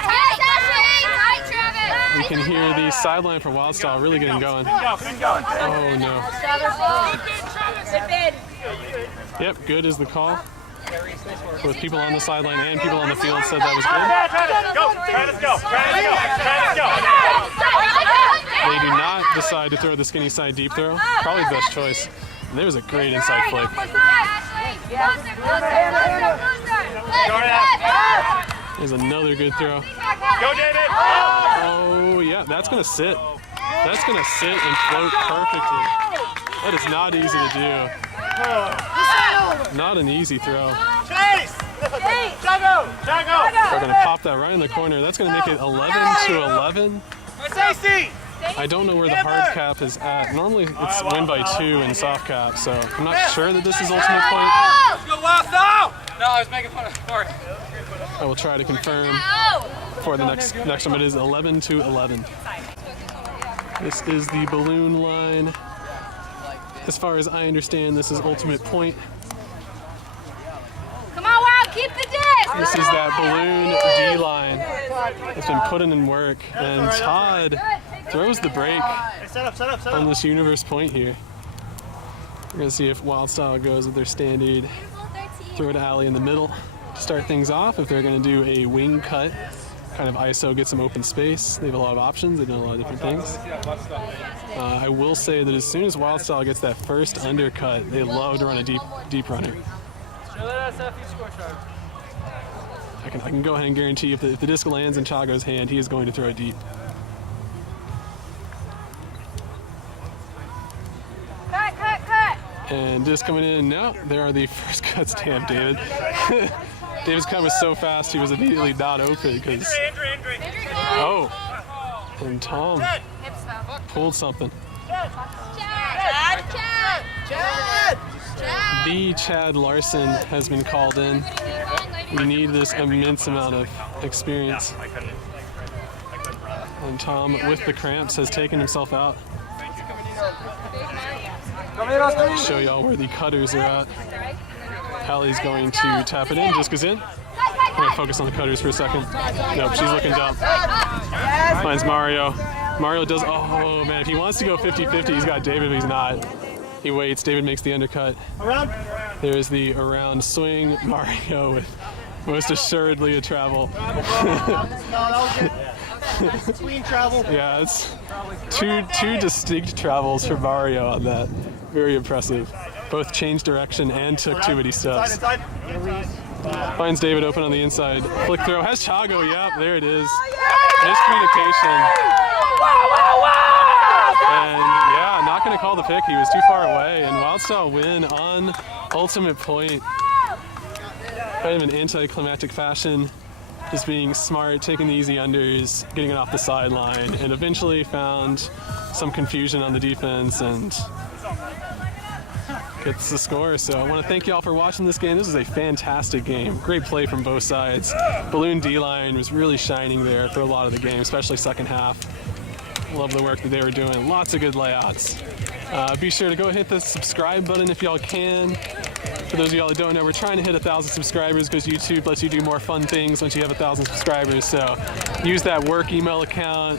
We can hear the sideline for Wildstyle really getting going. Finn going. Oh no. Yep, good is the call. Both people on the sideline and people on the field said that was good. Travis, go! They do not decide to throw the skinny side deep throw. Probably the best choice. And there was a great inside flick. There's another good throw. Go, David! Oh yeah, that's gonna sit. That's gonna sit and float perfectly. That is not easy to do. Not an easy throw. Chase! Jago! We're gonna pop that right in the corner. That's gonna make it 11-11. Stacy! I don't know where the hard cap is at. Normally it's win by 2 in soft cap, so I'm not sure that this is ultimate point. Let's go, Wildstyle! No, I was making fun of Mark. I will try to confirm for the next time. It is 11-11. This is the balloon line. As far as I understand, this is ultimate point. Come on, Wild, keep the disc. This is that balloon D line that's been putting in work, and Todd throws the break Set up. on this universe point here. We're gonna see if Wildstyle goes with their standard throw to alley in the middle to start things off. If they're gonna do a wing cut, kind of ISO, get some open space. They have a lot of options. They've done a lot of different things. I will say that as soon as Wildstyle gets that first undercut, they love to run a deep runner. I can go ahead and guarantee if the disc lands in Chago's hand, he is going to throw it deep. Cut. And disc coming in now. There are the first cuts. Damn, David. David's coming so fast, he was immediately not open because. Oh, and Tom pulled something. The Chad Larson has been called in. We need this immense amount of experience. And Tom, with the cramps, has taken himself out. Show y'all where the cutters are at. Hallie's going to tap it in. Just goes in. I'm going to focus on the cutters for a second. Nope, she's looking dumb. Finds Mario. Mario does, oh man, if he wants to go 50-50, he's got David, but he's not. He waits, David makes the undercut. There's the around swing. Mario with most assuredly a travel. Clean travel. Yeah, it's two distinct travels for Mario on that. Very impressive. Both changed direction and took 2 bitty steps. Finds David open on the inside. Flick throw. Has Chago. Yep, there it is. Miscommunication. And yeah, not going to call the pick. He was too far away. And Wildstyle win on ultimate point. Kind of an anticlimactic fashion. Just being smart, taking the easy unders, getting it off the sideline, and eventually found some confusion on the defense and gets the score. So I want to thank y'all for watching this game. This was a fantastic game. Great play from both sides. Balloon D-line was really shining there for a lot of the game, especially second half. Love the work that they were doing. Lots of good layouts. Be sure to go hit the subscribe button if y'all can. For those of y'all that don't know, we're trying to hit 1,000 subscribers because YouTube lets you do more fun things once you have 1,000 subscribers. So use that work email account,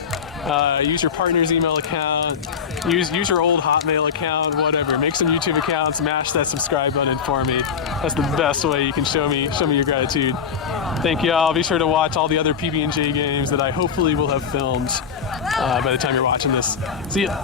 use your partner's email account, use your old Hotmail account, whatever. Make some YouTube accounts, mash that subscribe button for me. That's the best way you can show me your gratitude. Thank y'all. Be sure to watch all the other PB&J games that I hopefully will have filmed by the time you're watching this. See ya.